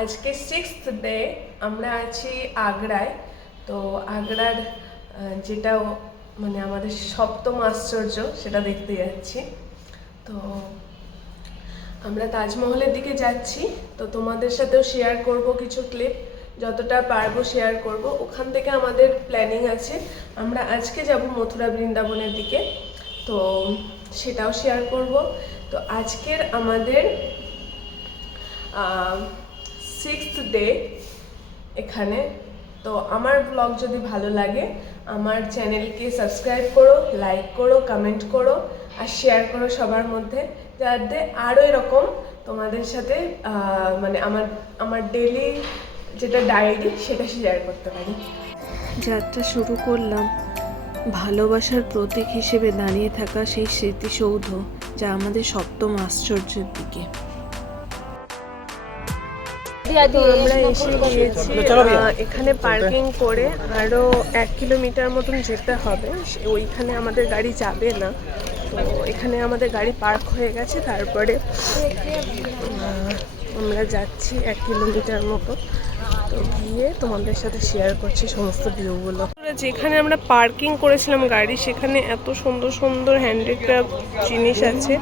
আজকে 6th day আমরা আছি আগ্রায়। তো আগ্রার যেটা মানে আমাদের সপ্তম আশ্চর্য সেটা দেখতে যাচ্ছি। তো আমরা তাজমহলের দিকে যাচ্ছি, তো তোমাদের সাথেও শেয়ার করব কিছু ক্লিপ, যতটা পারবো শেয়ার করব। ওখান থেকে আমাদের প্ল্যানিং আছে আমরা আজকে যাব মথুরা বৃন্দাবনের দিকে, তো সেটাও শেয়ার করব। তো আজকের আমাদের 6th ডে এখানে। তো আমার ব্লগ যদি ভালো লাগে আমার চ্যানেলকে সাবস্ক্রাইব করো, লাইক করো, কমেন্ট করো আর শেয়ার করো সবার মধ্যে, যাতে আরও এরকম তোমাদের সাথে মানে আমার ডেলি যেটা ডায়েরি সেটা শেয়ার করতে পারি। যাত্রা শুরু করলাম ভালোবাসার প্রতীক হিসেবে দাঁড়িয়ে থাকা সেই স্মৃতিসৌধ, যা আমাদের সপ্তম আশ্চর্যের দিকে। তো আমরা এসে গিয়েছি, এখানে পার্কিং করে আরও 1 কিলোমিটার মতন যেতে হবে। ওইখানে আমাদের গাড়ি যাবে না, তো এখানে আমাদের গাড়ি পার্ক হয়ে গেছে। তারপরে আমরা যাচ্ছি 1 কিলোমিটার মতো, তো গিয়ে তোমাদের সাথে শেয়ার করছি সমস্ত ভিউগুলো। যেখানে আমরা পার্কিং করেছিলাম গাড়ি, সেখানে এত সুন্দর সুন্দর হ্যান্ডিক্রাফট জিনিস আছে,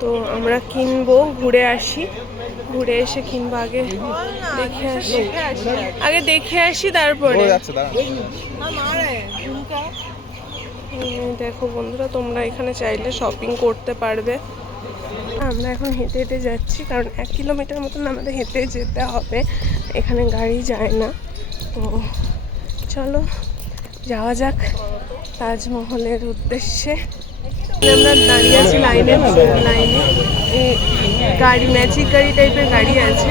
তো আমরা কিনবো, ঘুরে আসি, ঘুরে এসে কিনবো। আগে দেখে আসি তারপরে। দেখো বন্ধুরা, তোমরা এখানে চাইলে শপিং করতে পারবে। আমরা এখন হেঁটে হেঁটে যাচ্ছি, কারণ 1 কিলোমিটার মতন আমাদের হেঁটে যেতে হবে, এখানে গাড়ি যায় না। তো চলো যাওয়া যাক তাজমহলের উদ্দেশ্যে। আমরা দাঁড়িয়ে আছি লাইনে। গাড়ি ম্যাজিক গাড়ি টাইপের গাড়ি আছে,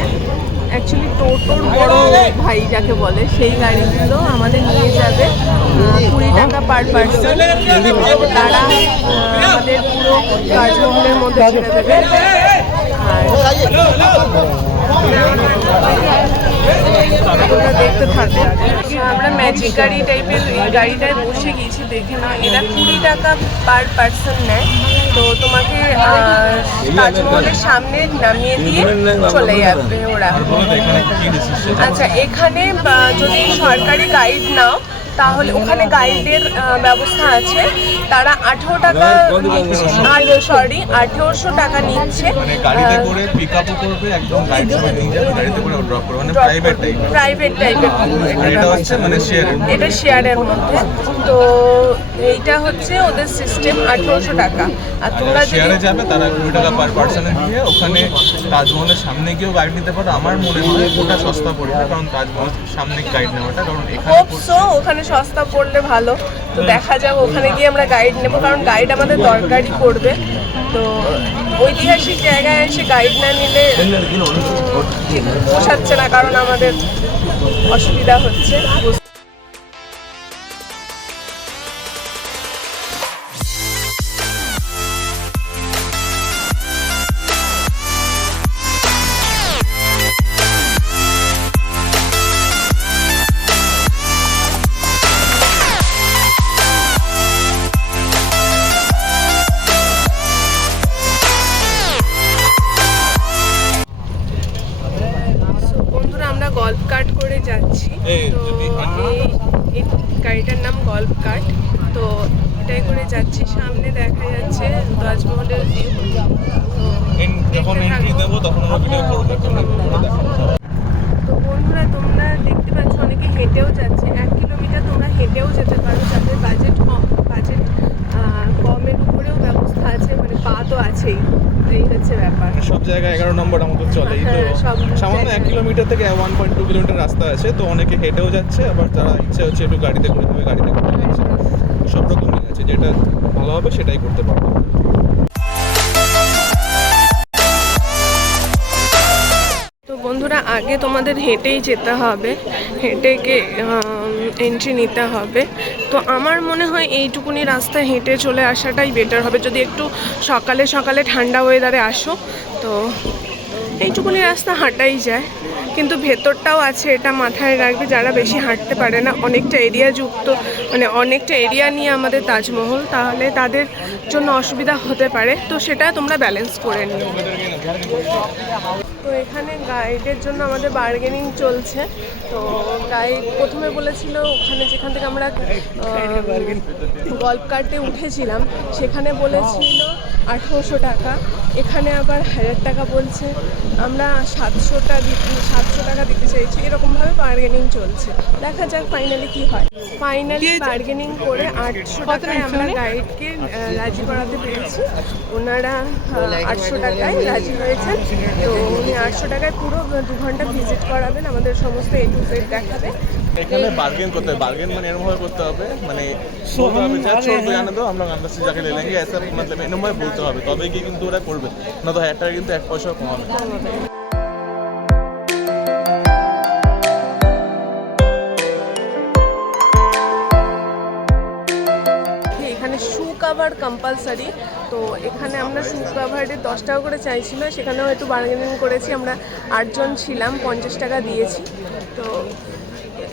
অ্যাকচুয়ালি টোটোর বড় ভাই যাকে বলে, সেই গাড়িগুলো আমাদের নিয়ে যাবে 20 টাকা পার পার্সন। তারা আমাদের পুরো তাজমহলের মধ্যে ছেড়ে দেবে। আর দেখতে থাকবে। আমরা ম্যাজিক গাড়ি টাইপের এই গাড়িটায় বসে গিয়েছি, দেখে না এরা 20 টাকা পার পার্সন নেয়। তো তোমাকে তাজমহলের সামনে নামিয়ে দিয়ে চলে যাবে ওরা। আচ্ছা, এখানে যদি সরকারি গাইড নাও তাহলে ওখানে গাইডের ব্যবস্থা আছে। তারা 18 টাকা নিচ্ছে, 1800 টাকা নিচ্ছে। প্রাইভেট টাইপের, এটা শেয়ারের মধ্যে। তো এইটা হচ্ছে ওদের সিস্টেম, 1800 টাকা। আর তোমরা শেয়ারে যাবে তারা 20 টাকা পার পার্সনে দিয়ে ওখানে তাজমহলের সামনে গিয়েও গাইড নিতে পারো। আমার মনে হয় ওটা সস্তা পড়বে, কারণ তাজমহল সামনে গাইড নেওয়াটা, কারণ ওখানে সস্তা পড়লে ভালো। তো দেখা যাবে, ওখানে গিয়ে আমরা গাইড নেব, কারণ গাইড আমাদের দরকারই পড়বে। তো ঐতিহাসিক জায়গায় এসে গাইড না নিলে পোষাচ্ছে না, কারণ আমাদের অসুবিধা হচ্ছে। গল্ফ কার্ট করে যাচ্ছি, তো এই গাড়িটার নাম গল্ফ কার্ট। তো এটাই করে যাচ্ছি, সামনে দেখা যাচ্ছে তাজমহলের ভিউ। তো বন্ধুরা, তোমরা দেখতে পাচ্ছ অনেকে হেঁটেও যাচ্ছে। 1 কিলোমিটার তোমরা হেঁটেও যেতে পারো, যাদের বাজেট কমের উপরেও ব্যবস্থা আছে, মানে পা তো আছেই। এই হচ্ছে ব্যাপার, সব জায়গায় 11 নম্বর আমাদের চলেই। তো সামান্য 1 কিলোমিটার থেকে 1.2 কিলোমিটার রাস্তা আছে, তো অনেকে হেঁটেও যাচ্ছে, আবার যারা ইচ্ছে হচ্ছে একটু গাড়িতে করে যাবে গাড়িতে করে যাচ্ছে। সব রকমই আছে, যেটা ভালো হবে সেটাই করতে পারবো। তো বন্ধুরা, আগে তোমাদের হেঁটেই যেতে হবে, হেঁটে গিয়ে এন্ট্রি নিতে হবে। তো আমার মনে হয় এইটুকুনি রাস্তা হেঁটে চলে আসাটাই বেটার হবে, যদি একটু সকালে সকালে ঠান্ডা ওয়েদারে আসো। তো এইটুকুনি রাস্তা হাঁটাই যায়, কিন্তু ভেতরটাও আছে, এটা মাথায় রাখবে। যারা বেশি হাঁটতে পারে না, অনেকটা এরিয়া যুক্ত, মানে অনেকটা এরিয়া নিয়ে আমাদের তাজমহল, তাহলে তাদের জন্য অসুবিধা হতে পারে। তো সেটা তোমরা ব্যালেন্স করে নিও। তো এখানে গাইডের জন্য আমাদের বার্গেনিং চলছে। তো গাইড প্রথমে বলেছিল ওখানে যেখান থেকে আমরা গল্ফ কার্টে উঠেছিলাম সেখানে বলেছিল 1800 টাকা, এখানে আবার 1000 টাকা বলছে। আমরা 700 টাকা দিতে চাইছি, এরকমভাবে বার্গেনিং চলছে। দেখা যাক ফাইনালি কি হয়। ফাইনালি বার্গেনিং করে 800 টাকায় আমরা গাইডকে রাজি করাতে পেরেছি। ওনারা 800 টাকায় রাজি হয়েছেন। তো উনি 800 টাকায় পুরো 2 ঘন্টা ভিজিট করাবেন, আমাদের সমস্ত A to Z দেখাবে। এখানে বার্গেন করতে হবে, বার্গেন মানে এরকম ভাবে করতে হবে, মানে বলতে হবে যা ছোট জানে তো আমরা अंदर से जाके ले लेंगे ऐसा, मतलब এরকম ভাবে বলতে হবে, তবে কি কিন্তু ওরা করবে না। তো 1000 টাকা কিন্তু 1 পয়সাও কমাবে না। এখানে শু কাভার কম্পালসারি। তো এখানে আমরা শু কাভারে 10 টাকা করে চাইছিল, সেখানেও একটু বার্গেনিং করেছি। আমরা 8 জন ছিলাম, 50 টাকা দিয়েছি। তো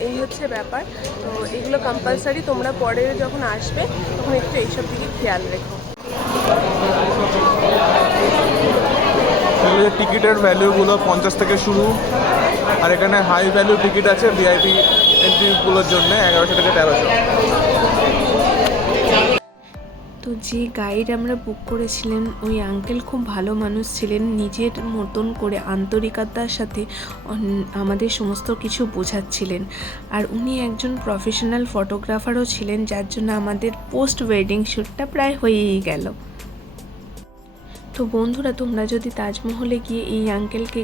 এই হচ্ছে ব্যাপার। তো এগুলো কম্পালসারি, তোমরা পরে যখন আসবে তখন একটু এইসব দিকে খেয়াল রেখো। টিকিটের ভ্যালুগুলো 50 থেকে শুরু, আর এখানে হাই ভ্যালু টিকিট আছে ভিআইপি এন্ট্রিগুলোর জন্য 1100 থেকে 1300। তো যে গাইড আমরা বুক করেছিলেন ওই আঙ্কেল খুব ভালো মানুষ ছিলেন, নিজের মতন করে আন্তরিকতার সাথে আমাদের সমস্ত কিছু বোঝাচ্ছিলেন। আর উনি একজন প্রফেশনাল ফটোগ্রাফারও ছিলেন, যার জন্য আমাদের পোস্ট ওয়েডিং শ্যুটটা প্রায় হয়েই গেল। তো বন্ধুরা, তোমরা যদি তাজমহলে গিয়ে এই আঙ্কেলকে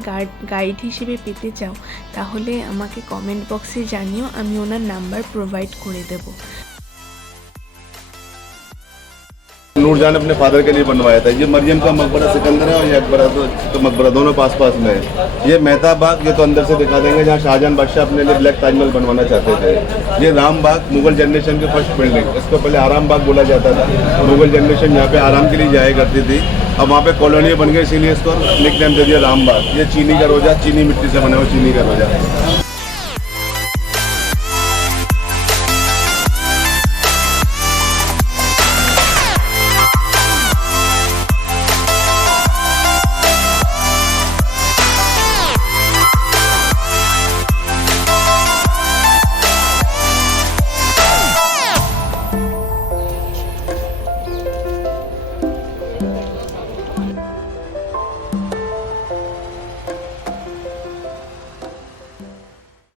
গাইড হিসেবে পেতে চাও তাহলে আমাকে কমেন্ট বক্সে জানিও, আমি ওনার নাম্বার প্রোভাইড করে দেবো। नूरजहां ने अपने फादर के लिए बनवाया था। ये मरियम का मकबरा सिकंदर है और ये अकबर का मकबरा, दोनों पास पास में है। ये मेहता बाग, ये तो अंदर से दिखा देंगे, जहाँ शाहजहां बादशाह अपने लिए ब्लैक ताजमहल बनवाना चाहते थे। ये राम बाग, मुगल जनरेशन की फर्स्ट बिल्डिंग, इसको पहले आराम बाग बोला जाता था। मुगल जनरेशन यहाँ पे आराम के लिए जाया करती थी। अब वहाँ पे कॉलोनी बन गई, इसीलिए इसको निक नेम दे दिया राम बाग। ये चीनी का रोजा, चीनी मिट्टी से बना हुआ चीनी का रोजा।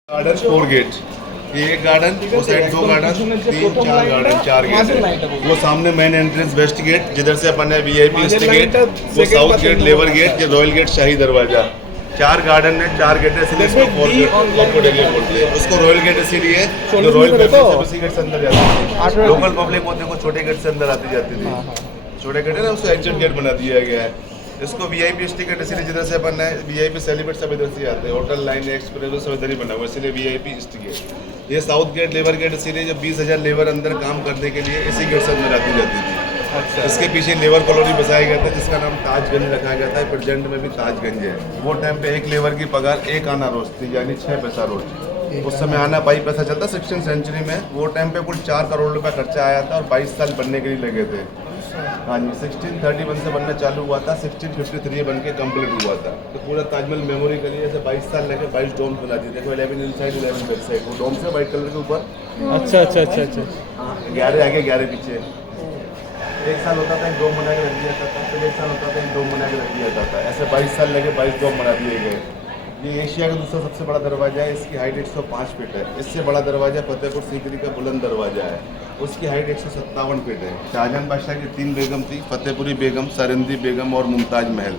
गार्डन 4 गेट, ये एक गार्डन, वो साइड 2 गार्डन, 3 4 गार्डन, 4 गेट। वो सामने मेन एंट्रेंस वेस्ट गेट, जिधर से अपन है वीआईपी ईस्ट गेट, वो साउथ गेट लेबर गेट, ये रॉयल गेट शाही दरवाजा। 4 गार्डन है, 4 गेट है, इसलिए इसको 4 गेट बोलते हैं। उसको रॉयल गेट इसीलिए जो रॉयल पब्लिक उसी गेट से अंदर जाती है। लोकल पब्लिक वो देखो छोटे गेट से अंदर आती जाती थी, छोटे गेट है ना, उसको एग्जिट गेट बना दिया गया है। इसको वीआईपी टिकट इसलिए जिधर से बनना है, वीआईपी सेलिब्रेट सब इधर से आते हैं, होटल लाइन एक्सप्रेस सब इधर ही बना हुआ है, इसलिए वीआईपी गेट। ये साउथ गेट लेबर गेट इसीलिए जब 20,000 लेबर अंदर काम करने के लिए इसी गेट से अंदर आती जाती थी। अच्छा। इसके पीछे लेबर कॉलोनी बसाया गया था जिसका नाम ताजगंज रखा गया था, प्रेजेंट में भी ताजगंज है। वो टाइम पे एक लेबर की पगार 1 आना रोज थी, यानी 6 पैसा रोज। उस समय आना 22 पैसा चलता 16th सेंचुरी में। वो टाइम पे कुल 4 करोड़ रुपया खर्चा आया था और 22 साल बनने के लिए लगे थे। हाँ जी, 1631 से बनना चालू हुआ था, 1653 बन के कम्प्लीट हुआ था। तो पूरा ताजमहल मेमोरी के लिए ऐसे 22 साल लगे, 22 डोम बना दिए। देखो 11 इनसाइड 11 बैक साइड, वो डोम से व्हाइट कलर के ऊपर। अच्छा अच्छा अच्छा अच्छा। हाँ, 11 आगे 11 पीछे। 1 साल होता था एक डोम बना के रख दिया जाता था, फिर 1 साल होता था एक डोम बना के रख दिया जाता था। ऐसे 22 साल लगे, 22 डोम बना दिए गए। ये एशिया का दूसरा सबसे बड़ा दरवाजा है, इसकी हाइट 105 फीट है। इससे बड़ा दरवाजा फतेहपुर सीकरी का बुलंद दरवाजा है, उसकी हाइट 157 फीट है। शाहजहां बादशाह की 3 बेगम थी, फतेहपुरी बेगम, सरिंदी बेगम और मुमताज महल।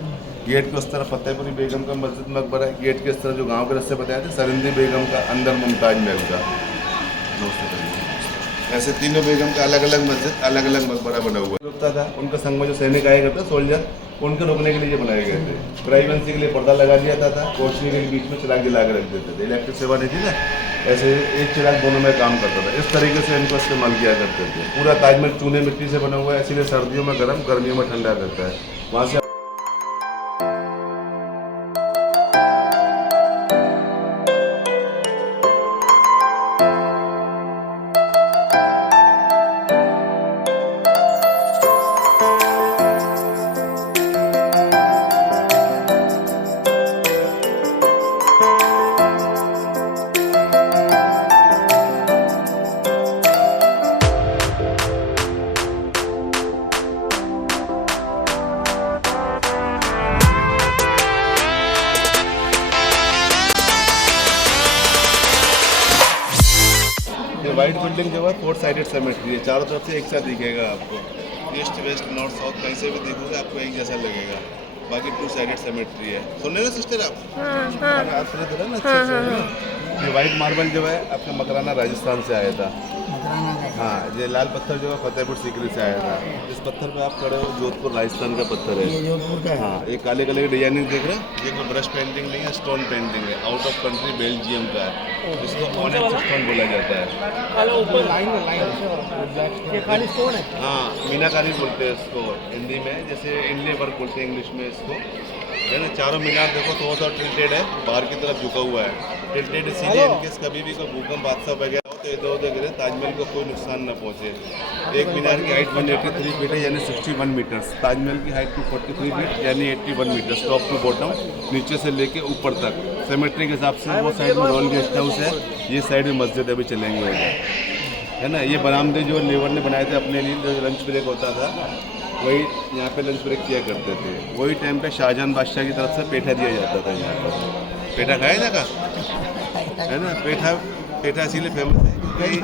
गेट के उस तरफ फतेहपुरी बेगम का मस्जिद मकबरा है, गेट के इस तरफ जो गांव के रस्ते बताए थे सरिंदी बेगम का, अंदर मुमताज महल का। ऐसे तीनों बेगम का अलग अलग मस्जिद, अलग अलग मकबरा बना हुआ रुकता था। उनका संग में जो सैनिक आया करता सोल्जर, उनके रुकने के लिए बनाए गए थे। प्राइवेंसी के लिए पर्दा लगा दिया जाता था, रोशनी के बीच में चिराग जला के रख देते थे। इलेक्ट्रिक सेवा नहीं थी ना, ऐसे एक चिराग दोनों में काम करता था। इस तरीके से इनको इस्तेमाल किया करते थे। पूरा ताजमहल चूने मिट्टी से बना हुआ है, इसीलिए सर्दियों में गर्म, गर्मियों में ठंडा रहता है। वहाँ से वाइट बिल्डिंग जो है 4 साइडेड सिमेट्री है, चारों तरफ से एक साथ दिखेगा आपको। ईस्ट वेस्ट नॉर्थ साउथ कहीं से भी देखोगे आपको एक जैसा लगेगा। बाकी 2 साइडेड सिमेट्री है। सुन रहे हो सिस्टर आप? आप सुन रहे थे ना अच्छे से, है ना? ये वाइट मार्बल जो है आपका मकराना राजस्थान से आया था। हाँ, ये लाल पत्थर जो है फतेहपुर सीकरी से आया था। इस पत्थर पे आप खड़े हो, जोधपुर राजस्थान का पत्थर है। हाँ, ये काले कलर की डिजाइनिंग देख रहे हैं, ये कोई ब्रश पेंटिंग नहीं है, स्टोन पेंटिंग है। आउट ऑफ कंट्री बेल्जियम का है, इसको ऑनेक्स स्टोन बोला जाता है। हाँ, मीनाकारी बोलते हैं इसको हिंदी में, जैसे इंडले वर्क बोलते हैं इंग्लिश में इसको, है ना। चारों मीनार देखो थोड़ा सा टिल्टेड है, बाहर की तरफ झुका हुआ है। टिल्टेड इसीलिए इनकेस कभी भी कोई भूकंप हादसा वगैरह हो तो इधर उधर गिरे, ताजमहल को कोई नुकसान न पहुंचे। एक मीनार की हाइट 183 फीट है, यानी 61 मीटर्स। ताजमहल की हाइट 243 फीट यानी 81 मीटर्स, टॉप टू बॉटम, नीचे से लेके ऊपर तक। सिमेट्री के हिसाब से वो साइड में रॉयल गेस्ट हाउस है, ये साइड में मस्जिद अभी चलेंगे, है ना। ये बरामदे जो लेबर ने बनाए थे अपने लिए, जो लंच ब्रेक होता था वही यहाँ पे लंच ब्रेक किया करते थे। वही टाइम पे शाहजहां बादशाह की तरफ से पेठा दिया जाता था यहाँ पर। पेठा खाया ना का, है ना। पेठा इसीलिए फेमस है क्योंकि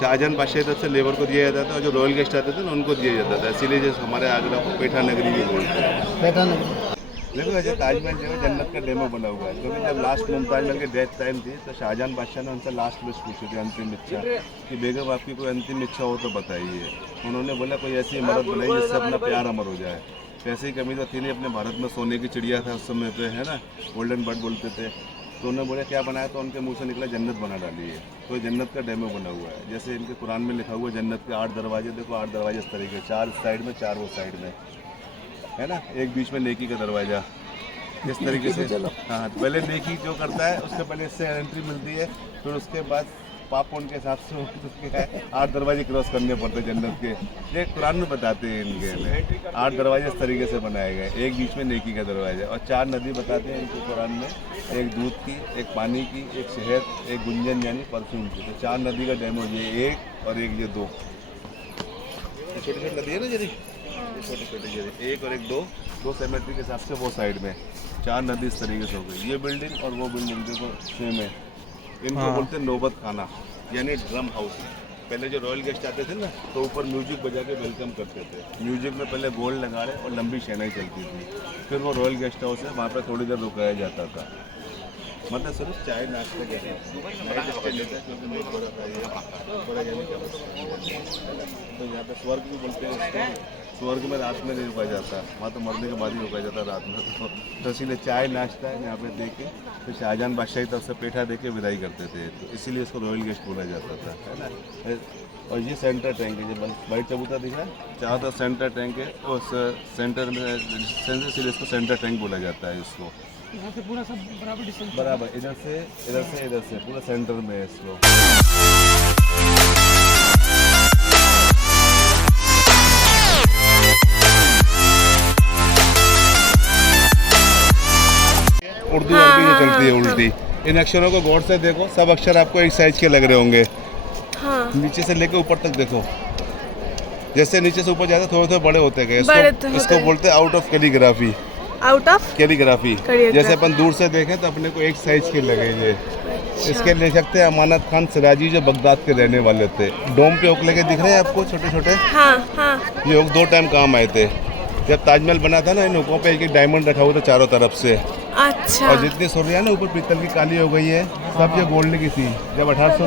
शाहजहां बादशाह की तरफ से लेबर को दिया जाता था, और जो रॉयल गेस्ट आते थे ना उनको दिया जाता था। इसीलिए जो हमारे आगरा को पेठा नगरी भी बोलते हैं। पेठा नगरी देखो, ऐसे ताजमहल जो है जन्नत का डेमो बना हुआ है, क्योंकि जब लास्ट मुमताज महल की डेथ टाइम थी तो शाहजहां बादशाह ने उनसे लास्ट विश पूछी थी, अंतिम इच्छा, कि बेगम आपकी कोई अंतिम इच्छा हो तो बताइए। उन्होंने बोला कोई ऐसी इमारत बनाई जिससे अपना प्यार अमर हो जाए। पैसे की कमी तो थी नहीं, अपने भारत में सोने की चिड़िया था उस समय पे, है ना, गोल्डन बर्ड बोलते थे। तो उन्होंने बोला क्या बनाया, तो उनके मुंह से निकला जन्नत बना डाली है। तो जन्नत का डेमो बना हुआ है। जैसे इनके कुरान में लिखा हुआ जन्नत के 8 दरवाजे, देखो 8 दरवाजे इस तरीके, 4 साइड में 4 वो साइड में, है ना। एक बीच में नेकी का दरवाज़ा इस तरीके से। हाँ, पहले नेकी जो करता है उसके पहले इससे एंट्री मिलती है, फिर उसके बाद पाप उनके हिसाब से 8 दरवाजे क्रॉस करने पड़ते हैं जन्नत के। ये कुरान में बताते हैं इनके 8 दरवाजे इस तरीके से बनाए गए, एक बीच में नेकी का दरवाजा, और 4 नदी बताते हैं इनके कुरान में, एक दूध की, एक पानी की, एक शहद, एक गुंजन यानी परफ्यूम की। तो 4 नदी का डेमो, ये एक और एक ये 2 छोटी छोटी नदी है ना, जरी छोटी छोटी जरी, एक और एक 2 सिमेट्री के हिसाब से वो साइड में 4 नदी इस तरीके से हो गई। ये बिल्डिंग और वो बिल्डिंग देखो सेम है। इनको बोलते हैं नौबत खाना यानी ड्रम हाउस। पहले जो रॉयल गेस्ट आते थे ना तो ऊपर म्यूजिक बजा के वेलकम करते थे। म्यूजिक में पहले गोल्ड नगाड़े और लंबी शहनाई चलती थी, फिर वो रॉयल गेस्ट हाउस है, वहाँ पर थोड़ी देर रुकाया जाता था। मतलब सिर्फ चाय नाश्ते के लिए लेता है, क्योंकि मैं थोड़ा यानी तो यहाँ पे स्वर्ग भी बोलते हैं इसको। स्वर्ग में रात में नहीं रुका जाता, वहाँ तो मरने के बाद ही रुका जाता रात में। तो इसीलिए चाय नाश्ता यहाँ पे दे के फिर शाहजहां बादशाह की तरफ से पेठा दे के विदाई करते थे, तो इसीलिए इसको रॉयल गेस्ट बोला जाता था, है ना। और ये सेंटर टैंक है, जो वाइट चबूता दिख रहा है, चारों तरफ सेंटर टैंक है, और सेंटर में इसीलिए इसको सेंटर टैंक बोला जाता है इसको। यहाँ से पूरा सब बराबर इधर से पूरा सेंटर में है इसको। उर्दू अरबी जो चलती है उल्टी, इन अक्षरों को गौर से देखो, सब अक्षर आपको एक साइज के लग रहे होंगे। हाँ। नीचे से लेकर ऊपर तक देखो, जैसे नीचे से ऊपर जाते थोड़े थोड़े बड़े होते गए। इसको बोलते हैं out of calligraphy. Out of calligraphy, जैसे अपन दूर से देखें तो अपने को एक साइज के लगेंगे। अच्छा। इसके लेखक थे अमानत खान सिराजी, जो बगदाद के रहने वाले थे। डोम पे ओक लगे दिख रहे हैं आपको, छोटे छोटे। हाँ, हाँ। ये ओक 2 टाइम काम आए थे। जब ताजमहल बना था ना, इन ओकों पे एक एक डायमंड रखा हुआ था चारों तरफ से। अच्छा। और जितनी सुर्रियाँ ना ऊपर पीतल की काली हो गई है, सब ये गोल्ड की थी। जब 1800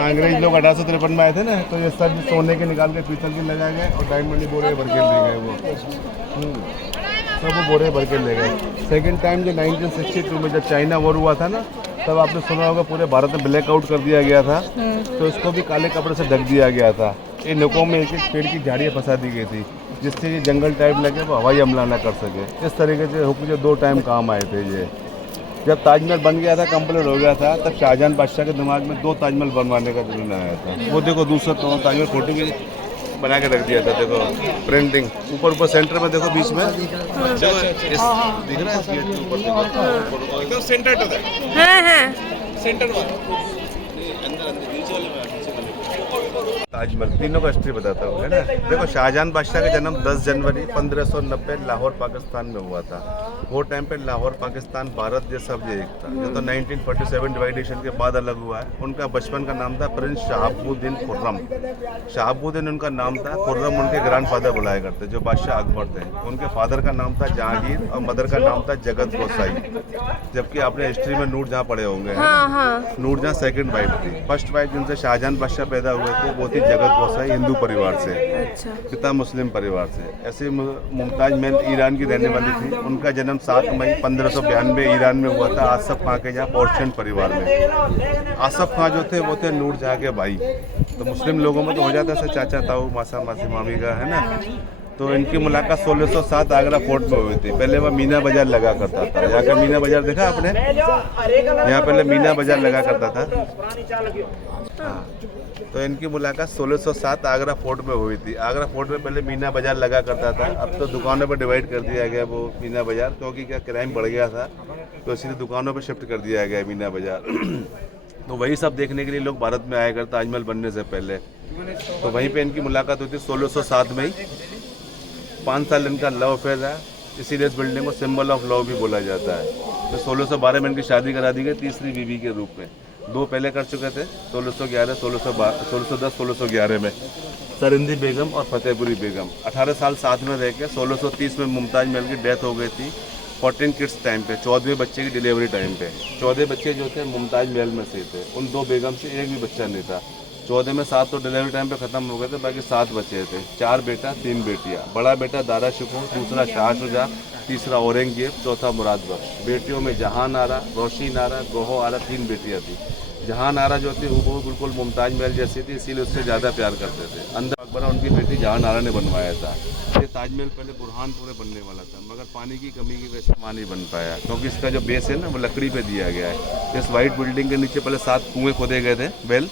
अंग्रेज लोग 1853 में आए थे ना, तो ये सब सोने के निकाल के पीतल की लगा गए और डायमंड की बोरे भर के ले गए। वो सब वो बोरे भर के ले गए। सेकेंड टाइम जो 1962 में जब चाइना वॉर हुआ था ना, तब आपने सुना होगा पूरे भारत में ब्लैक आउट कर दिया गया था, तो इसको भी काले कपड़े से ढक दिया गया था। इन नुकों में एक एक पेड़ की झाड़ियाँ फंसा दी गई थी, जिससे ये जंगल टाइप लगे वो हवाई हमला ना कर सके। इस तरीके से हुक्म 2 टाइम काम आए थे ये। जब ताजमहल बन गया था, कंप्लीट हो गया था, तब शाहजहां बादशाह के दिमाग में 2 ताजमहल बनवाने का जुनून आया था। वो देखो दूसरा तो ताजमहल फोटो भी बना के रख दिया था, देखो प्रिंटिंग ऊपर सेंटर में देखो, बीच में दिख रहा है गेट के ऊपर देखो, सेंटर तो है, सेंटर वाला अंदर नीचे वाले ताजमहल तीनों का हिस्ट्री बताता हूँ, है ना। देखो, शाहजहां बादशाह का जन्म 10 जनवरी 1590 लाहौर पाकिस्तान में हुआ था। वो टाइम पे लाहौर पाकिस्तान भारत जैसा एक था। ये तो 1947 डिवाइडेशन के बाद अलग हुआ है। उनका बचपन का नाम था प्रिंस शहाबुद्दीन खुर्रम। शहाबुद्दीन उनका नाम था, खुर्रम उनके ग्रैंडफादर बुलाया करते, जो बादशाह अकबर थे। उनके फादर का नाम था जहांगीर और मदर का नाम था जगत गोसाई। जबकि आपने हिस्ट्री में नूरजहां पढ़े होंगे। नूरजहां सेकंड वाइफ थी। फर्स्ट वाइफ जिनसे शाहजहां बादशाह पैदा हुए थे वो थी जगत गोसाई, हिंदू परिवार से। पिता मुस्लिम परिवार से। ऐसे मुमताज महल ईरान की रहने वाली थी। उनका जन्म 7 मई 1592 ईरान में हुआ था, आसफ खां के यहाँ पोर्शियन परिवार में। आसफ खां जो थे वो थे नूरजहां के भाई। तो मुस्लिम लोगों में तो हो जाता है चाचा ताऊ मासा मासी मामी का, है ना। तो इनकी मुलाकात 1607 आगरा फोर्ट में हुई थी। पहले वह मीना बाजार लगा करता था। यहाँ का मीना बाजार देखा आपने? यहाँ पहले मीना बाजार लगा करता था। हाँ, तो इनकी मुलाकात 1607 आगरा फोर्ट में हुई थी। आगरा फोर्ट में पहले मीना बाजार लगा करता था। अब तो दुकानों पर डिवाइड कर दिया गया वो मीना बाजार, क्योंकि क्या क्राइम बढ़ गया था, तो इसलिए दुकानों पर शिफ्ट कर दिया गया मीना बाजार। तो वही सब देखने के लिए लोग भारत में आया करता ताजमहल बनने से पहले। तो वहीं पे इनकी मुलाकात हुई थी 1607 में ही। 5 साल इनका लव अफेयर है, इसीलिए इस बिल्डिंग को सिंबल ऑफ लव भी बोला जाता है। तो 1612 में इनकी शादी करा दी गई तीसरी बीवी के रूप में। 2 पहले कर चुके थे 1611, 1610, 1611 में सरिंदी बेगम और फतेहपुरी बेगम। 18 साल साथ में रह के 1630 में मुमताज महल की डेथ हो गई थी 14 किड्स टाइम पे, 14वें बच्चे की डिलीवरी टाइम पे। 14 बच्चे जो थे मुमताज महल में से थे। उन 2 बेगम से एक भी बच्चा नहीं था। 14 में 7 तो डिलीवरी टाइम पे ख़त्म हो गए थे, बाकी 7 बच्चे थे। 4 बेटा 3 बेटियाँ। बड़ा बेटा दारा शुकूर, दूसरा शाह शुजा, तीसरा औरंगजेब, चौथा मुराद बख्श। बेटियों में जहां आरा, रोशीन आरा, गोहो आरा 3 बेटियाँ थी। जहां आरा जो थी वो बिल्कुल मुमताज महल जैसी थी, इसीलिए उससे ज़्यादा प्यार करते थे। अंदर मकबरा उनकी बेटी जहां आरा ने बनवाया था। ये ताजमहल पहले बुरहानपुर में बनने वाला था, मगर पानी की कमी की वजह से वहाँ नहीं बन पाया, क्योंकि इसका जो बेस है ना वो लकड़ी पे दिया गया है। इस वाइट बिल्डिंग के नीचे पहले 7 कुएँ खोदे गए थे वेल,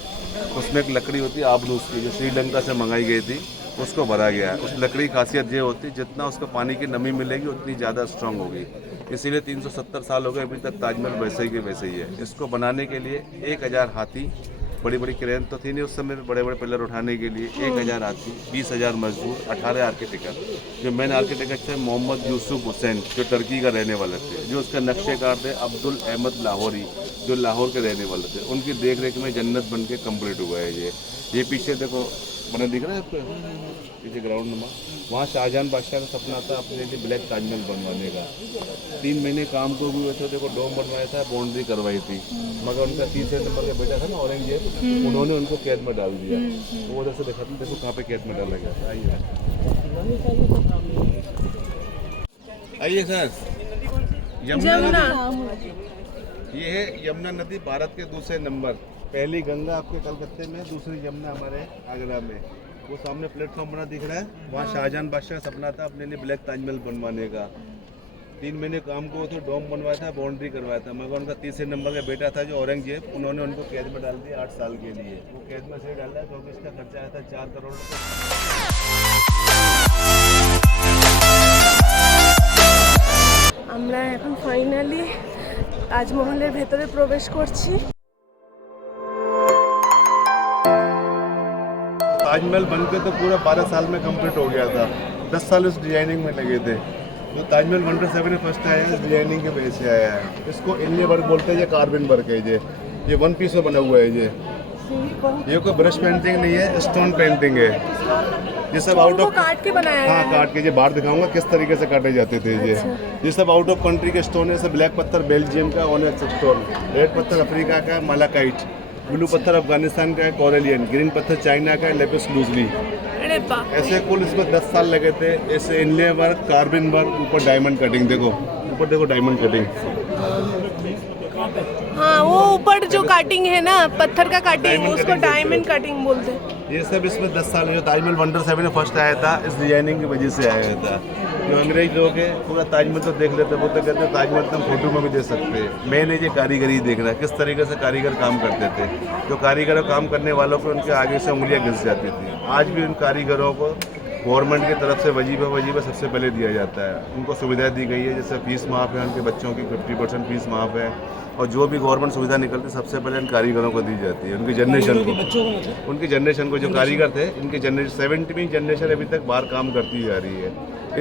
उसमें एक लकड़ी होती है आबनूस की, जो श्रीलंका से मंगाई गई थी, उसको भरा गया है। उस लकड़ी की खासियत ये होती है जितना उसको पानी की नमी मिलेगी उतनी ज़्यादा स्ट्रांग होगी। इसीलिए 370 साल हो गए अभी तक ताजमहल वैसे ही के वैसे ही है। इसको बनाने के लिए 1000 हाथी, बड़ी बड़ी क्रेन तो थी नहीं उस समय, बड़े बड़े पिलर उठाने के लिए 1000 हाथी, 20,000 मजदूर, 18 आर्किटेक्ट। जो मेन आर्किटेक्ट थे मोहम्मद यूसुफ हुसैन, जो टर्की का रहने वाले थे। जो उसके नक्शेकार थे अब्दुल अहमद लाहौरी, जो लाहौर के रहने वाले थे। उनकी देख रेख में जन्नत बन के कम्प्लीट हुआ है ये पीछे देखो बना दिख रहा है आपको, पीछे ग्राउंड नुमा, वहाँ शाहजहां बादशाह का सपना था अपने लिए ब्लैक ताजमहल बनवाने का। 3 महीने काम को भी हुए थे, देखो डोम बनवाया था, बाउंड्री करवाई थी, मगर उनका 3 नंबर का बेटा था ना औरंगजेब, उन्होंने उनको कैद में डाल दिया। तो उधर से दिखाते देखो कहाँ पे कैद में डाला गया था। आइए सर, यमुना, ये है यमुना नदी, भारत के दूसरे नंबर। पहली गंगा आपके कलकत्ते में, दूसरी यमुना हमारे आगरा में। वो सामने प्लेटफॉर्म बना दिख रहा है, वहाँ शाहजहां बादशाह का सपना था अपने लिए ब्लैक ताजमहल बनवाने का। 3 महीने काम को तो डोम बनवाया था, बाउंड्री करवाया था, मगर उनका 3 नंबर का बेटा था जो औरंगजेब, उन्होंने उनको कैद में डाल दिया 8 साल के लिए। वो कैद में से डाला क्योंकि इसका खर्चा आया था 4 करोड़ আমরা এখন ফাইনালি তাজমহলের ভেতরে প্রবেশ করছি। ताजमहल बनके तो पूरा 12 साल में कंप्लीट हो गया था। 10 साल उस डिजाइनिंग में लगे थे। जो ताजमहल वंडर 7 फर्स्ट आया है, इस डिजाइनिंग के वजह से आया है। इसको इनले वर्क बोलते हैं, ये कार्बन वर्क है। ये 1 पीस में बना हुआ है। ये कोई ब्रश पेंटिंग नहीं है, स्टोन पेंटिंग है। ये सब आउट ऑफ काट के बनाया है। हाँ, काट के ये बाहर दिखाऊंगा किस तरीके से काटे जाते थे। ये सब आउट ऑफ कंट्री के स्टोन है। सब ब्लैक पत्थर बेल्जियम का ऑनेक्स स्टोन, रेड पत्थर अफ्रीका का मालाकाइट, ब्लू पत्थर अफगानिस्तान का है कोरेलियन, ग्रीन पत्थर चाइना का है लेपिस लूजली। ऐसे कुल इसमें 10 साल लगे थे। ऐसे इनले वर्क, कार्बन वर्क, ऊपर डायमंड कटिंग, देखो ऊपर देखो डायमंड कटिंग। हाँ, वो ऊपर जो कटिंग है ना पत्थर का कटिंग, उसको डायमंड कटिंग बोलते हैं। ये सब इसमें 10 साल जो ताजमहल वंडर 7 में फर्स्ट आया था, इस डिजाइनिंग की वजह से आया था। जो अंग्रेज लोग हैं पूरा ताजमहल तो देख लेते, वो तो कहते हैं ताजमहल तुम फोटो में भी दे सकते हैं। मैंने ये कारीगरी देखना है, किस तरीके से कारीगर काम करते थे। जो कारीगर काम करने वालों को उनके आगे से उंगलियां घिस जाती थी। आज भी उन कारीगरों को गवर्नमेंट की तरफ से वजीफा सबसे पहले दिया जाता है। उनको सुविधा दी गई है, जैसे फीस माफ़ है, उनके बच्चों की 50% फीस माफ़ है, और जो भी गवर्नमेंट सुविधा निकलती है सबसे पहले इन कारीगरों को दी जाती है, उनकी जनरेशन को जो कारीगर थे, इनकी जनरेशन 70वीं जनरेशन अभी तक बाहर काम करती जा रही है।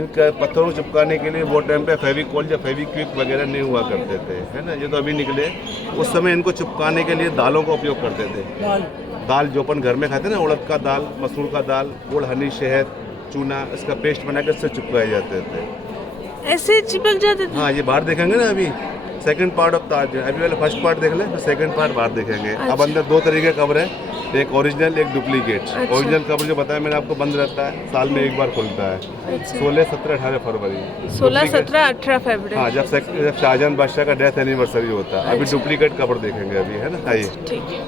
इनका पत्थरों को चिपकाने के लिए वो टाइम पे फेविकॉल या फेविक्विक वगैरह नहीं हुआ करते थे, है ना, ये तो अभी निकले। उस समय इनको चिपकाने के लिए दालों का उपयोग करते थे। दाल जो अपन घर में खाते हैं ना, उड़द का दाल, मसूर का दाल, गुड़, हनी, शहद, चूना, इसका पेस्ट बनाकर इससे चिपकाए जाते थे। ऐसे चिपक जाते थे? हाँ, ये बाहर देखेंगे ना अभी सेकंड पार्ट ऑफ ताज, अभी वाला फर्स्ट पार्ट देख लें, फिर सेकंड पार्ट बाहर देखेंगे। अब अंदर दो तरीके कवर है, एक ओरिजिनल, एक डुप्लीकेट। ओरिजिनल कवर जो बताया मैंने आपको बंद रहता है, साल में एक बार खुलता है। 16, 17, 18 फरवरी। 16, 17, 18 फरवरी। हाँ, जब शाहजहां बादशाह का डेथ एनिवर्सरी होता है। अभी डुप्लीकेट कवर देखेंगे अभी, है ना। आइए। ठीक है।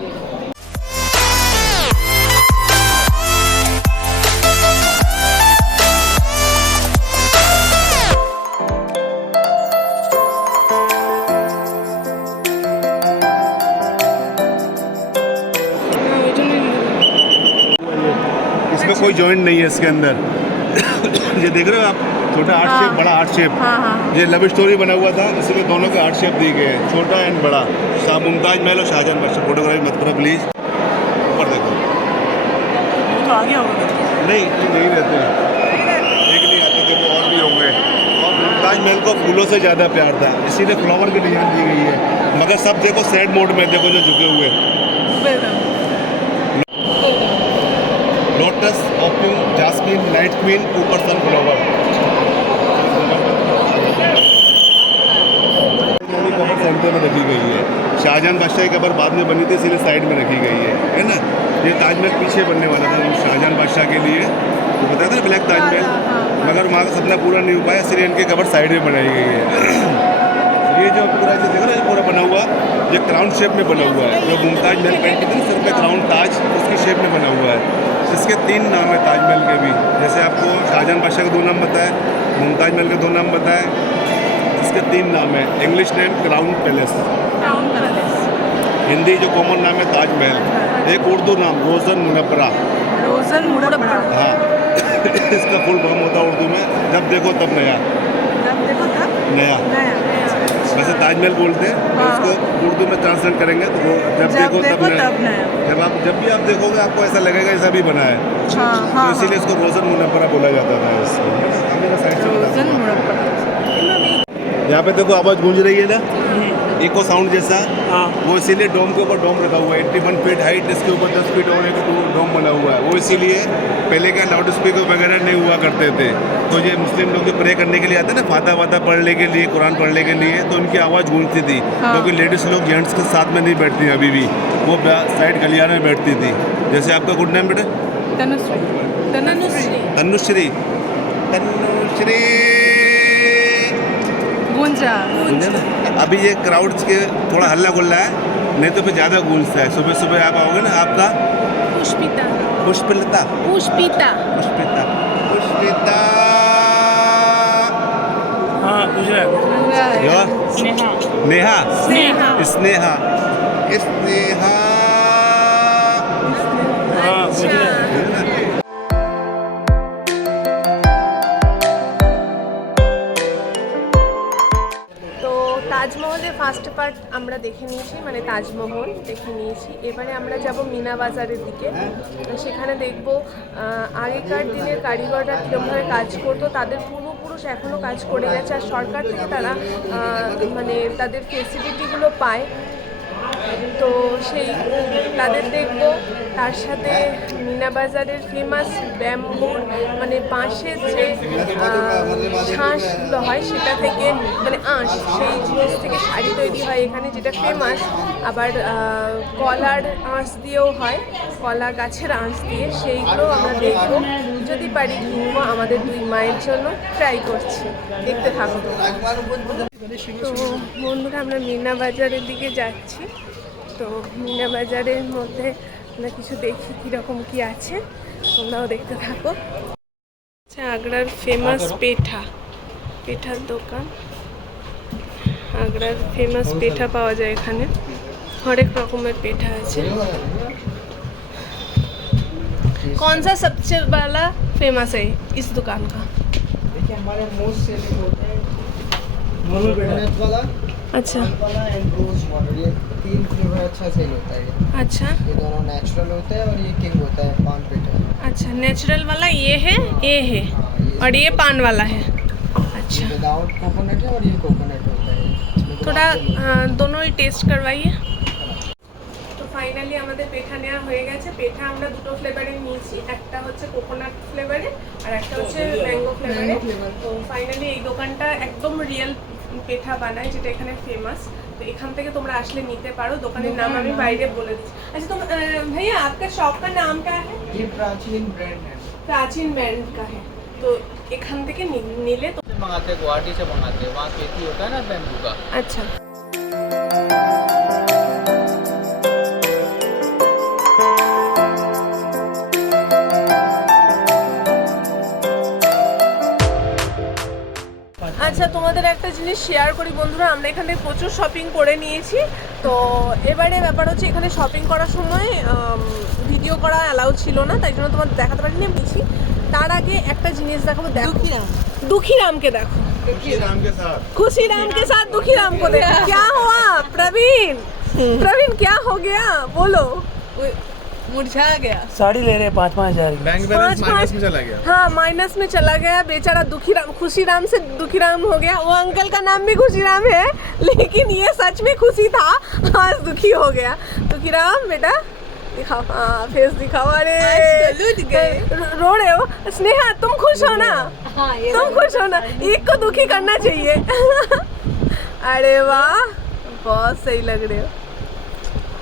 इसमें कोई जॉइंट नहीं है इसके अंदर। ये देख रहे हो आप, छोटा हार्ट शेप, बड़ा हार्ट शेप। ये लव स्टोरी बना हुआ था, इसलिए दोनों के हार्ट शेप दिए गए हैं, छोटा एंड बड़ा। मुमताज महल और शाहजहां बादशाह। फोटोग्राफी मत करो प्लीज, ऊपर देखो। तो आगे होगा नहीं, यही रहते हैं, एक नहीं आते थे, वो और भी होंगे। और मुमताज महल को फूलों से ज़्यादा प्यार था, इसीलिए फ्लावर की डिजाइन दी गई है। मगर सब देखो सैड मोड में, देखो जो झुके हुए। Lotus, opium, jasmine, night queen, ऊपर सनफ्लावर। कबर सेंटर में रखी गई है। शाहजहां बादशाह की कबर बाद में बनी थी, इसीलिए साइड में रखी गई है ना। ये ताजमहल पीछे बनने वाला था शाहजहां बादशाह के लिए, तो बताया था ना ब्लैक ताजमहल, मगर वहाँ का सपना पूरा नहीं हो पाया, इसलिए इनकी कबर साइड में बनाई गई है। ये जो पूरा जो देखो ना, ये पूरा बना हुआ, ये क्राउन शेप में बना हुआ है। जो मुमताज महल पेंटिंग थी सिर पे क्राउन ताज, उसकी शेप में बना हुआ है। इसके 3 नाम है ताजमहल के भी, जैसे आपको शाहजहां बादशाह के 2 नाम बताए, मुमताज महल के 2 नाम बताए, इसके 3 नाम है। English name crown palace, Hindi जो कॉमन नाम है ताजमहल, एक उर्दू नाम रोज़न मुनव्वरा। हाँ इसका फुल फॉर्म होता है उर्दू में, जब देखो तब नया। नया वैसे ताजमहल बोलते हैं, तो उसको उर्दू में ट्रांसलेट करेंगे तो वो जब देखो तब नया। जब भी आप देखोगे आपको ऐसा लगेगा ऐसा भी बना है। तो इसीलिए इसको रोज़न मुनव्वरा बोला जाता था। यहाँ पे देखो आवाज़ गूंज रही है ना, इको साउंड जैसा, वो इसीलिए डोम के ऊपर डोम रखा हुआ है। 81 फीट हाइट, इसके ऊपर 10 फीट और एक डोम बना हुआ है। वो इसीलिए पहले क्या लाउड स्पीकर वगैरह नहीं हुआ करते थे, तो ये मुस्लिम लोग जो प्रे करने के लिए आते हैं ना, फाता वाता पढ़ने के लिए, कुरान पढ़ने के लिए, तो उनकी आवाज़ गूंजती थी, क्योंकि लेडीज़ लोग जेंट्स के साथ में नहीं बैठती अभी भी, वो साइड गलियारे में बैठती थी। जैसे आपका गुड नेम बेटे? तनुश्री। अभी ये क्राउड्स के थोड़ा हल्ला गुल्ला है, नहीं तो फिर ज़्यादा गूंजता है। सुबह सुबह आप आओगे ना, आपका पुष्पिता। हाँ, पूछ रहा है। स्नेहा। हाँ, पूछ रहा है। তাজমহলের ফার্স্ট পার্ট আমরা দেখে নিয়েছি, মানে তাজমহল দেখে নিয়েছি। এবারে আমরা যাব মিনা বাজারের দিকে, সেখানে দেখব আগেকার দিনের কারিগররা কীরকমভাবে কাজ করতো, তাদের পূর্বপুরুষ এখনও কাজ করে গেছে, আর সরকার থেকে তারা মানে তাদের ফেসিলিটিগুলো পায়, তো সেই তাদের দেখব। তার সাথে মিনা বাজারের ফেমাস ব্যাম্বুর মানে বাঁশের যে শাঁসগুলো হয় সেটা থেকে, মানে আঁশ, সেই জিনিস থেকে শাড়ি তৈরি হয় এখানে, যেটা ফেমাস। আবার কলার আঁশ দিয়েও হয়, কলা গাছের আঁশ দিয়ে, সেইগুলো আমরা দেখব। যদি পারি কিনবো আমাদের 2 মায়ের জন্য, ট্রাই করছি, দেখতে থাকবো। তো বন্ধুরা, আমরা মিনা বাজারের দিকে যাচ্ছি। তো মিনা বাজারের মধ্যে আমরা কিছু দেখি কীরকম কী আছে, তোমরাও দেখতে থাকো। আচ্ছা, আগ্রার ফেমাস পেঠার দোকান। আগ্রার ফেমাস পেঠা পাওয়া যায় এখানে, হরেক রকমের পেঠা আছে। कौन सा सबसे वाला फेमस है इस दुकान का? देखिए हमारे मोस्ट सेलिंग होते हैं कोकोनट वाला, अच्छा वाला एंड रोज वाटर। ये 3 फ्लेवर अच्छा सेल होता है। अच्छा ये दोनों नेचुरल होता है और ये किंग होता है, पान पेठा। अच्छा, नेचुरल वाला ये है और ये पान वाला है। अच्छा, विदाउट कोकोनट है और ये कोकोनट होता है। इसमें थोड़ा गुलाब जल होता है। दोनों ही टेस्ट करवाइए। তো ফাইনালি আমাদের পেঠা নেওয়া হয়ে গেছে। পেঠা আমরা দুটো ফ্লেভারে নিয়েছি, একটা হচ্ছে কোকোনাট ফ্লেভারে আর একটা হচ্ছে ম্যাঙ্গো ফ্লেভারে। তো ফাইনালি এই দোকানটা একদম রিয়েল পেঠা বানায়, যেটা এখানে ফেমাস। তো এখান থেকে তোমরা আসলে নিতে পারো। দোকানের নাম আমি বাইরে বলে দিচ্ছি। আচ্ছা तो भैया आपका शॉप का नाम क्या है? ये प्राचीन ब्रांड है। प्राचीन ब्रांड का है। तो এখান থেকে নিলে তো मंगाते हैं, गुवाहाटी से मंगाते हैं। वहाँ खेती होता है ना बैम्बू का। अच्छा আচ্ছা, তোমাদের একটা জিনিস শেয়ার করি বন্ধুরা। আমরা এখানে প্রচুর শপিং করে নিয়েছি। তো এবারে ব্যাপার হচ্ছে এখানে শপিং করার সময় ভিডিও করা অ্যালাউ ছিল না, তাই জন্য তোমাদের দেখাতে পারিনি নিয়েছি। তার আগে একটা জিনিস দেখাবো। দেখো দুঃখীরামকে দেখো, राम के साथ खुशीराम के साथ दुखीराम को देखो। क्या हुआ प्रवीण? प्रवीण क्या हो गया बोलो? मुरझा गया। साड़ी ले रहे हैं 5-5 हज़ार की। बैंक बैलेंस माइनस में चला गया। हाँ, माइनस में चला गया बेचारा दुखीराम। खुशीराम से दुखीराम हो गया। वो अंकल का नाम भी खुशीराम है, लेकिन ये सच में खुशी था, आज दुखी हो गया। दुखीराम बेटा दिखाओ, हाँ फेस दिखाओ। अरे रो रहे हो? स्नेहा तुम खुश हो ना? तुम खुश हो ना? एक को दुखी करना चाहिए। अरे वाह, बहुत सही लग रहे हो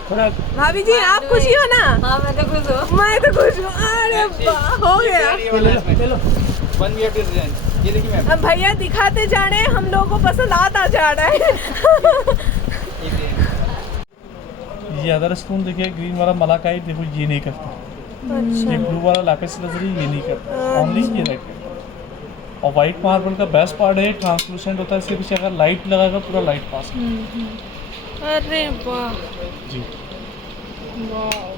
थोड़ा भाभी जी। आप खुशी हो ना? हाँ मैं तो खुश हूँ। मैं तो खुश हूँ। अरे वाह, हो गया। चलो 1 year डिजाइन। ये देखिए मैम। अब भैया दिखाते जा रहे हैं, हम लोगों को पसंद आता जा रहा है। ये अदर स्पून देखिए, ग्रीन वाला मलाकाई देखो ये नहीं करता। ये ब्लू वाला लैपिस लज़री ये नहीं करता, ओनली ये रेड करता। और वाइट मार्बल का बेस्ट पार्ट है ट्रांसलूसेंट होता है, इसके पीछे अगर लाइट लगाएगा पूरा लाइट पास अरे वाह जी।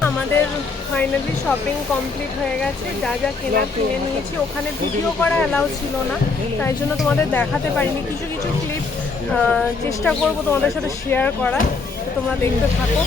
আমাদের ফাইনালি শপিং কমপ্লিট হয়ে গেছে। যা যা কেনার কিনে নিয়েছি। ওখানে ভিডিও করা অ্যালাউ ছিল না, তাই জন্য তোমাদের দেখাতে পারিনি। কিছু কিছু ক্লিপ চেষ্টা করব তোমাদের সাথে শেয়ার করার। তো তোমরা দেখতে থাকো।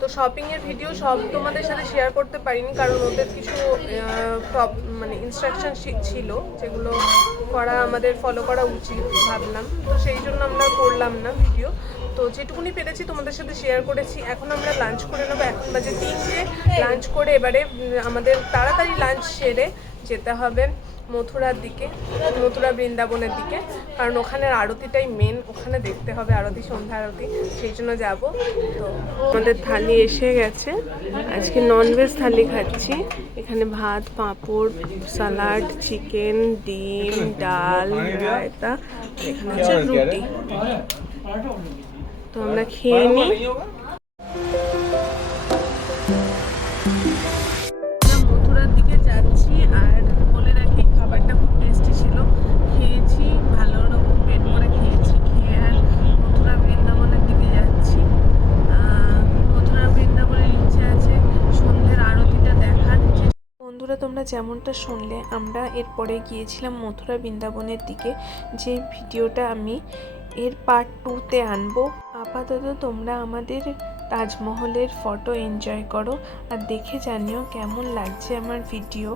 তো শপিংয়ের ভিডিও সব তোমাদের সাথে শেয়ার করতে পারিনি, কারণ ওদের কিছু মানে ইনস্ট্রাকশন ছিল যেগুলো করা আমাদের ফলো করা উচিত ভাবলাম। তো সেই জন্য আমরা করলাম না ভিডিও। তো যেটুকুনি পেরেছি তোমাদের সাথে শেয়ার করেছি। এখন আমরা লাঞ্চ করে নেবো। এখন বাজে 3টে। লাঞ্চ করে এবারে আমাদের তাড়াতাড়ি লাঞ্চ সেরে যেতে হবে মথুরার দিকে, মথুরা বৃন্দাবনের দিকে, কারণ ওখানের আরতিটাই মেন। ওখানে দেখতে হবে আরতি, সন্ধ্যা আরতি, সেই জন্য যাব। তো আমাদের থালি এসে গেছে। আজকে ননভেজ থালি খাচ্ছি। এখানে ভাত, পাঁপড়, স্যালাড, চিকেন, ডিম, ডাল, রায়তা, এখানে হচ্ছে রুটি। তো আমরা খেয়ে নিই। মথুরার দিকে যাচ্ছি। আর বলে রাখি, খাবারটা খুব টেস্টি ছিল। খেয়েছি, ভালো রকম পেট ভরে খেয়েছি। খেয়ে আর মথুরা বৃন্দাবনের দিকে যাচ্ছি। মথুরা বৃন্দাবনের ইচ্ছে আছে সন্ধ্যের আরতিটা দেখার। বন্ধুরা, তোমরা যেমনটা শুনলে, আমরা এরপরে গিয়েছিলাম মথুরা বৃন্দাবনের দিকে, যে ভিডিওটা আমি এর পার্ট 2তে আনবো। আপাতত তোমরা আমাদের তাজমহলের ফটো এনজয় করো আর দেখে জানিও কেমন লাগছে আমার ভিডিও।